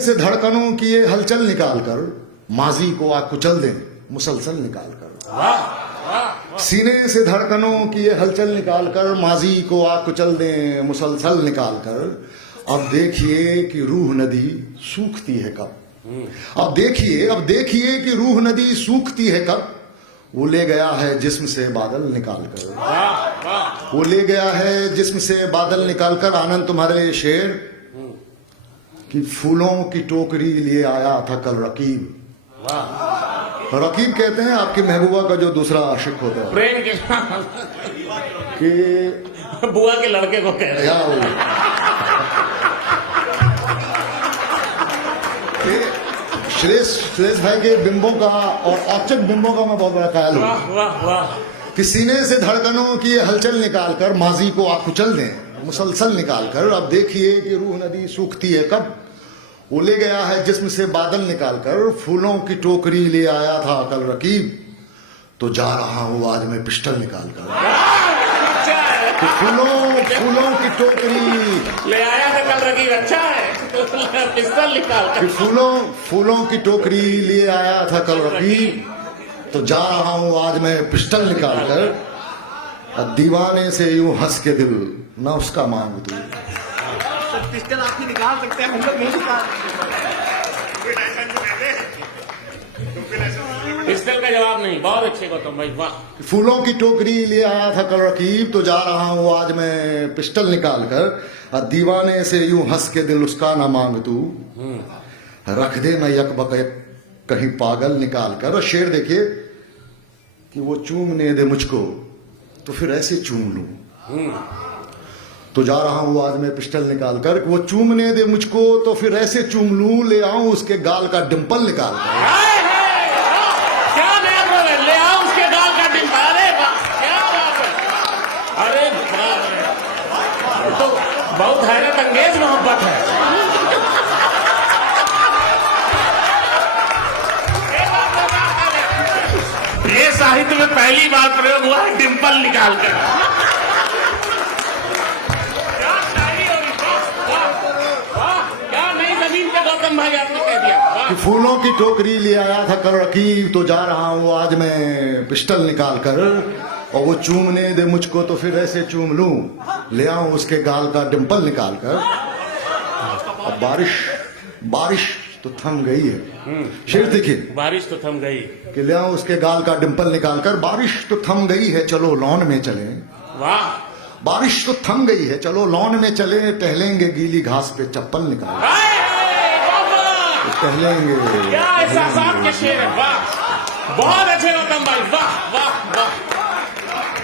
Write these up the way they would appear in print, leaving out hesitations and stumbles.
से धड़कनों की ये हलचल निकाल कर माजी को आ कुचल दें मुसलसल निकाल कर। सीने से धड़कनों की ये हलचल निकाल कर माजी को आ कुचल दें मुसलसल निकाल कर। अब देखिए कि रूह नदी सूखती है कब। अब देखिए कि रूह नदी सूखती है कब। वो ले गया है जिस्म से बादल निकाल कर। वो ले गया है जिस्म से बादल निकाल कर। आनंद तुम्हारे लिए शेर कि फूलों की टोकरी लिए आया था कल रकीब। रकीब कहते हैं आपकी महबूबा का जो दूसरा आशिक होता है, प्रेम के कि बुआ के लड़के को कह रहे श्रेष्ठ भाई के बिंबों का और औचक बिंबों का मैं बहुत बड़ा ख्याल हूं। वाह वाह वाह। कि सीने से धड़कनों की ये हलचल निकाल कर माजी को आप कुचल दें मुसलसल निकाल कर। अब देखिए कि रूह नदी सूखती है कब। वो ले गया है जिस्म से बादल निकाल कर। फूलों की टोकरी ले आया था कल रकीब, तो जा रहा हूं आज मैं पिस्टल निकाल कर। कि फूलों की टोकरी ले आया था कल रकीब, अच्छा है पिस्तौल निकाल कि फूलों की टोकरी लिए आया था कल रकीब, तो जा रहा हूं आज मैं पिस्टल निकाल कर। दीवाने से यूं हंस के दिल ना उसका मांग तू। पिस्टल आप ही निकाल सकते हैं, हम लोग नहीं निकाल पिस्तौल का जवाब नहीं। बहुत अच्छे गौतम भाई, वाह। फूलों की टोकरी ले आया था कल रकीब, तो जा रहा हूं आज मैं पिस्टल निकाल कर। दीवाने से यूं हंस के दिल उसका ना मांग तू। रख दे न यक बक कहीं पागल निकाल कर। और शेर देखिए कि वो चूमने दे मुझको तो फिर ऐसे चूम लूं। तो जा रहा हूं आज मैं पिस्टल निकाल कर। वो चूमने दे मुझको तो फिर ऐसे चूम लूं, ले आऊं उसके गाल का डिंपल निकाल कर। क्या बात है, ले आओ उसके गाल का डिंपल। अरे वाह, क्या बात है। अरे वाह, तो बहुत हैरत अंगेज मोहब्बत है। ये साहित्य में पहली बार प्रयोग हुआ है डिंपल निकाल कर। गौतम भाई आपने कह दिया कि फूलों की टोकरी ले आया था कल रकीब, तो जा रहा हूं आज मैं पिस्टल निकाल कर। और वो चूमने दे मुझको तो फिर ऐसे चूम लूं, ले आऊं उसके गाल का डिंपल निकाल कर। अब बारिश तो थम गई है। शेर देखिए, बारिश तो थम गई कि ले आऊं उसके गाल का डिंपल निकाल कर। बारिश तो थम गई है चलो लॉन में चले। वाह। बारिश तो थम गई है चलो लॉन में चले, टहलेंगे गीली घास पे चप्पल निकाल कर। टहलेंगे। क्या एहसासात के शेर है, वाह। बहुत अच्छे गौतम भाई, वाह वाह वाह।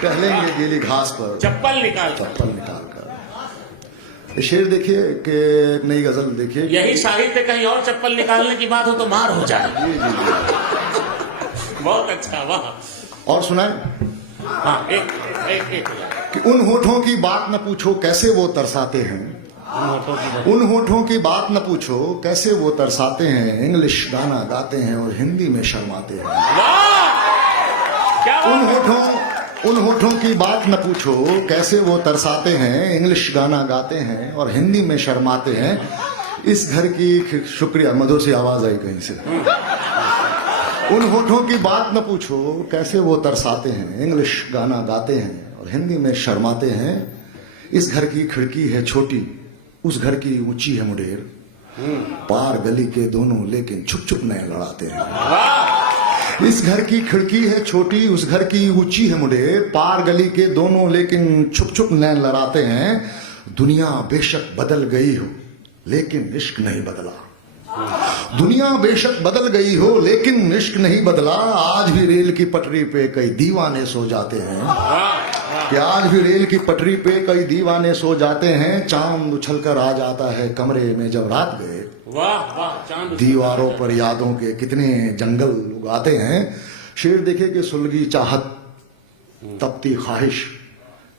टहलेंगे गीली घास पर चप्पल निकाल कर। शेर देखिए कि नई गजल देखिए। यही साहित्य कहीं और चप्पल निकालने की बात हो तो मार हो जाए। बहुत अच्छा, वाह। और सुनाए। हाँ, एक कि उन होठों की बात न पूछो कैसे वो तरसाते हैं। उन होठों की बात न पूछो कैसे वो तरसाते हैं। इंग्लिश गाना गाते हैं और हिंदी में शर्माते हैं। क्या उन होठों की बात न पूछो कैसे वो तरसाते हैं। इंग्लिश गाना गाते हैं और हिंदी में शर्माते हैं। इस घर की शुक्रिया, मधुर सी आवाज आई कहीं से। उन होठों की बात न पूछो कैसे वो तरसाते हैं। इंग्लिश गाना गाते हैं और हिंदी में शर्माते हैं। इस घर की खिड़की है छोटी, उस घर की ऊंची है मुडेर। पार गली के दोनों लेकिन छुप छुप नए लड़ाते हैं। इस घर की खिड़की है छोटी, उस घर की ऊंची है मुडेर। पार गली के दोनों लेकिन छुप छुप नए लड़ाते हैं। दुनिया बेशक बदल गई हो लेकिन इश्क नहीं बदला। दुनिया बेशक बदल गई हो लेकिन इश्क नहीं बदला। आज भी रेल की पटरी पे कई दीवाने सो जाते हैं। कि आज भी रेल की पटरी पे कई दीवाने सो जाते हैं। चांद उछल कर आ जाता है कमरे में जब रात गए। वाह वाह। चांद दीवारों पर यादों के कितने जंगल उगाते हैं। शेर देखे कि सुलगी चाहत तपती ख्वाहिश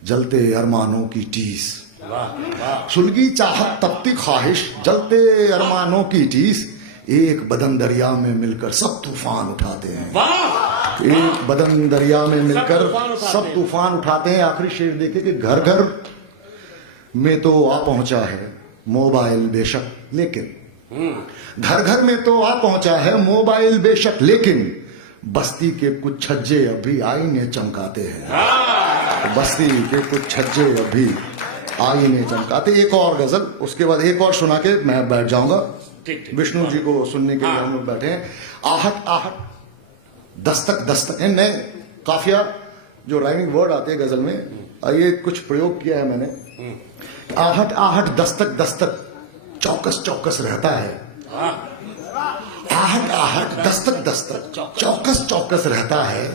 जलते अरमानों की टीस। सुलगी चाहत तपती ख्वाहिश जलते अरमानों की टीस। एक बदन दरिया में मिलकर सब तूफान उठाते हैं। एक बदन दरिया में मिलकर सब तूफान उठाते हैं। आखिरी शेर देखे कि घर घर में तो आ पहुंचा है मोबाइल बेशक, लेकिन घर घर में तो आ पहुंचा है मोबाइल बेशक, लेकिन बस्ती के कुछ छज्जे अभी आईने चमकाते हैं। बस्ती के कुछ छज्जे अभी आईने चमकाते। एक और गजल, उसके बाद एक और सुना के मैं बैठ जाऊंगा। ठीक। विष्णु जी को सुनने के लिए हम लोग बैठे हैं। आहट आहट दस्तक दस्तक है, नए काफिया जो राइमिंग वर्ड आते हैं गजल में, ये कुछ प्रयोग किया है मैंने। आहट आहट दस्तक दस्तक चौकस चौकस रहता है। आहट आहट दस्तक दस्तक चौकस चौकस रहता है।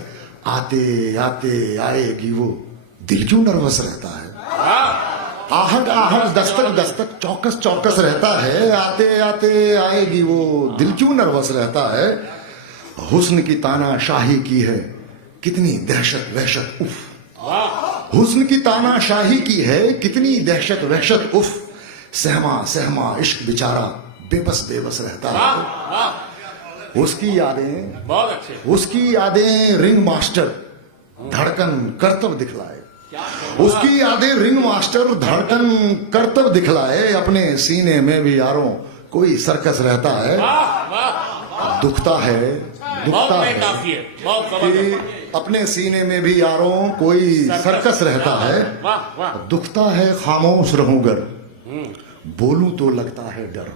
आते आते आएगी वो, दिल क्यों नर्वस रहता है। आहट आहट दस्तक दस्तक चौकस चौकस रहता है। आते आते आएगी वो, दिल क्यों नर्वस रहता है। हुस्न की तानाशाही की है कितनी दहशत वहशत उफ। हुस्न की तानाशाही की है कितनी दहशत वहशत उफ। सहमा सहमा इश्क बेचारा बेबस बेबस रहता है। उसकी यादें बहुत अच्छे। उसकी यादें रिंग मास्टर धड़कन करतब दिखलाए। उसकी यादें रिंग मास्टर धड़कन करतब दिखलाए। अपने सीने में भी यारों कोई सर्कस रहता है। दुखता है कि अपने सीने में भी यारों कोई सर्कस रहता है। दुखता है खामोश रहूंगर, बोलूं तो लगता है डर।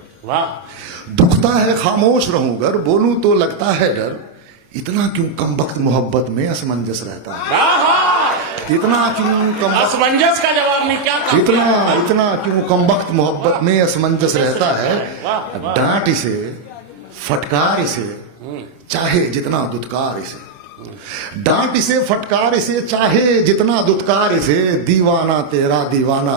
दुखता है खामोश रहूंगर, बोलूं तो लगता है डर। इतना क्यों कमबख्त मोहब्बत में असमंजस रहता है। इतना क्यों कमबख्त, असमंजस का जवाब नहीं, क्या इतना क्यों कमबख्त मोहब्बत में असमंजस रहता है। डांट इसे फटकार इसे चाहे जितना दुत्कार इसे। डांट इसे फटकार इसे चाहे जितना दुत्कार इसे। दीवाना तेरा दीवाना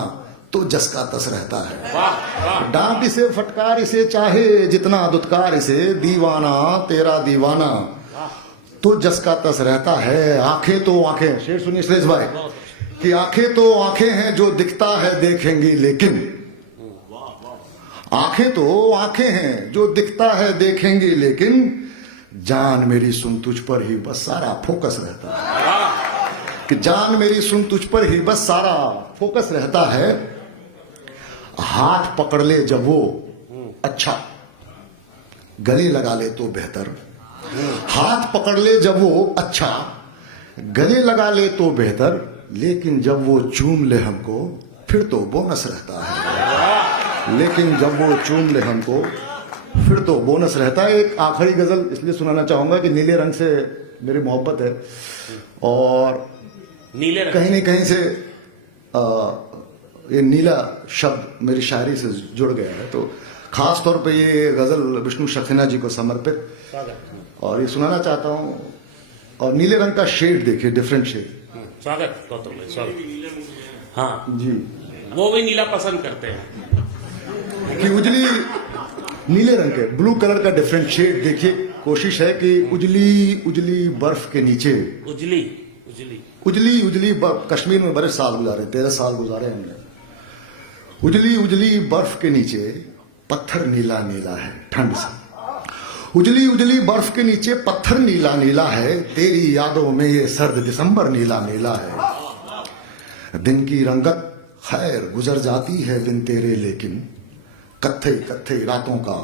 तो जस का तस रहता है। डांट इसे फटकार इसे चाहे जितना दुत्कार इसे। दीवाना तेरा दीवाना तो जस का तस रहता है। आंखें तो आंखें, शेर सुनिए श्रेष्ठ भाई, कि आंखें तो आंखें हैं जो दिखता है देखेंगी लेकिन। आंखें तो आंखें हैं जो दिखता है देखेंगी लेकिन। जान मेरी सुन तुझ पर ही बस सारा फोकस रहता है। कि जान मेरी सुन तुझ पर ही बस सारा फोकस रहता है। हाथ पकड़ ले जब वो अच्छा, गले लगा ले तो बेहतर। हाथ पकड़ ले जब वो अच्छा, गले लगा ले तो बेहतर। लेकिन जब वो चूम ले हमको फिर तो बोनस रहता है। लेकिन जब वो चूम ले हमको फिर तो बोनस रहता है। एक आखिरी गजल इसलिए सुनाना चाहूंगा कि नीले रंग से मेरी मोहब्बत है और नीले रंग कहीं न कहीं से ये नीला शब्द मेरी शायरी से जुड़ गया है। तो खास तौर पे ये गजल विष्णु सक्सेना जी को समर्पित और ये सुनाना चाहता हूँ। और नीले रंग का शेड देखिए, डिफरेंट शेड। स्वागत गौतम भाई, स्वागत। हाँ जी, वो भी नीला पसंद करते हैं कि उजली नीले रंग के ब्लू कलर का डिफरेंट शेड देखिए। कोशिश है कि उजली उजली बर्फ के नीचे, उजली उजली उजली उजली कश्मीर में बड़े साल गुजारे, 13 साल गुजारे हमने। उजली उजली बर्फ के नीचे पत्थर नीला नीला है ठंड से। उजली उजली बर्फ के नीचे पत्थर नीला नीला है। तेरी यादों में ये सर्द दिसंबर नीला नीला है। दिन की रंगत खैर गुजर जाती है दिन तेरे, लेकिन कत्थई कत्थई रातों का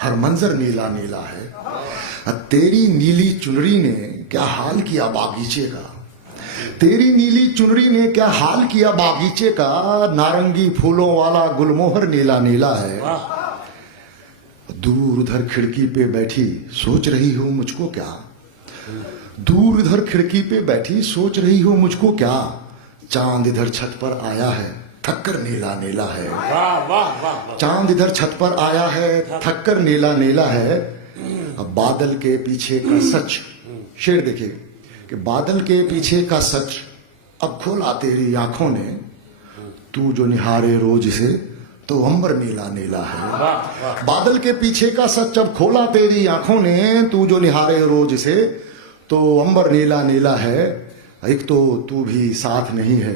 हर मंजर नीला नीला है। तेरी नीली चुनरी ने क्या हाल किया बागीचे का। तेरी नीली चुनरी ने क्या हाल किया बागीचे का। नारंगी फूलों वाला गुलमोहर नीला नीला है। दूर उधर खिड़की पे बैठी सोच रही हो मुझको क्या। दूर उधर खिड़की पे बैठी सोच रही हो मुझको क्या। चांद इधर छत पर आया है थक्कर नीला नीला है। वाह वाह वाह। चांद इधर छत पर आया है थक्कर नीला नीला है। अब बादल के पीछे का सच, शेर देखिए कि बादल के पीछे का सच अब खोला तेरी आंखों ने। तू जो निहारे रोज से तो अंबर नीला नीला है। बादल के पीछे का सच अब खोला तेरी आंखों ने। तू जो निहारे रोज से तो अंबर नीला नीला है। एक तो तू भी साथ नहीं है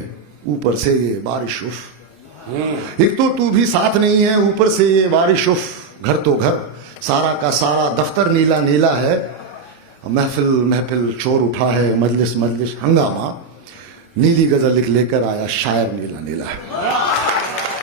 ऊपर से ये बारिश उफ। एक तो तू भी साथ नहीं है ऊपर से ये बारिश उफ। घर तो घर सारा का सारा दफ्तर नीला नीला है। महफिल महफिल शोर उठा है मजलिस मजलिस हंगामा। नीली गजल लिख लेकर आया शायर नीला नीला है।